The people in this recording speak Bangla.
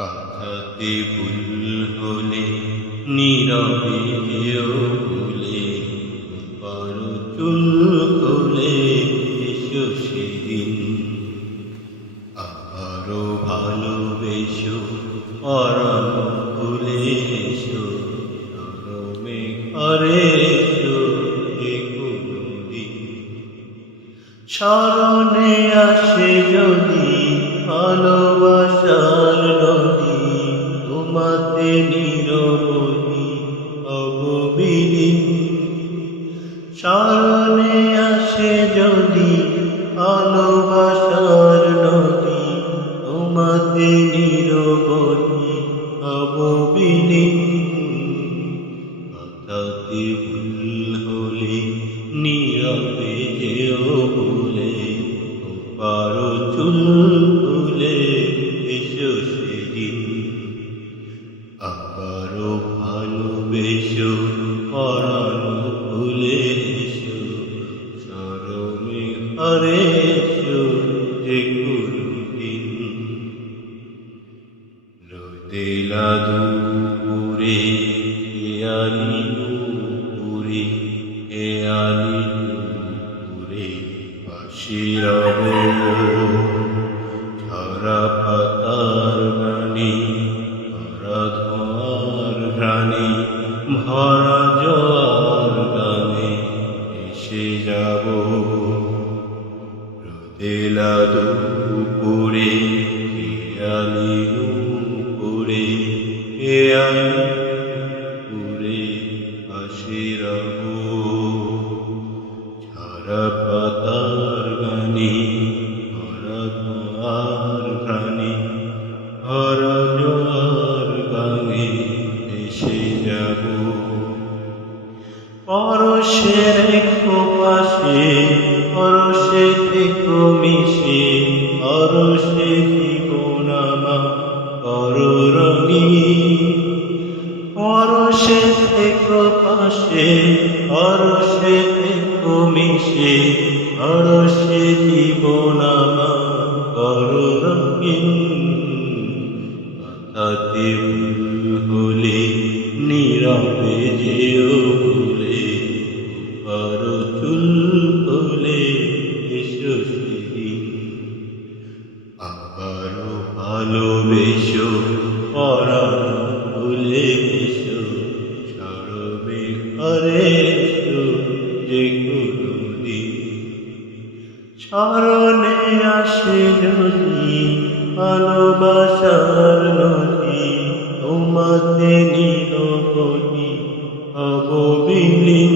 কথাতে ভুল হলে নীরবে ভুলে পর চুল খুলে এসো সেদিন। আরও ভালোবেসো পরম ভুলে এসো, নরমে এ স্মরণে আসে যদি ভালোবাসার অগবিলীন স্মরণে আসে যদি ভালোবাসার নদী তোমাতে নিরবধি অববিলীন কথাতে ভুল হলে নীরবে যেও বলে পারো চুল খুলে এসো সেদিন। আবারও ভালোবেসো পরানো ভুলে এসো সরমে ঘরে এসো যে কোনদিন রোদেলা দুপুরে পুরে এ আলি পুরে পাশিরব ঝরা পাতার গানি ভরা ধোঁয়ার ঘ্রাণে ভরা রোদেলা দুপুরে খেয়ালি নুপুরে খেয়ালি পুরে আসে রব। ঝরা পাতার গানে, ভরা ধোঁয়ার ঘ্রাণে, ভরা জোয়ার গানে যাব। মিশে পরশে জীবন আমার করো রঙিন। পরশে থেকো পাশে পরশে থেকো মিশে পরশে জীবন আমার করো রঙিন। ভুল হলে নীরবে যেও ভালোবেসো পরানো ভুলে এসো সরবে এসো যে কোনদিন। স্মরণে আসে যদি, ভালোবাসার নদী, তোমাতে নীলকটি অববিলীন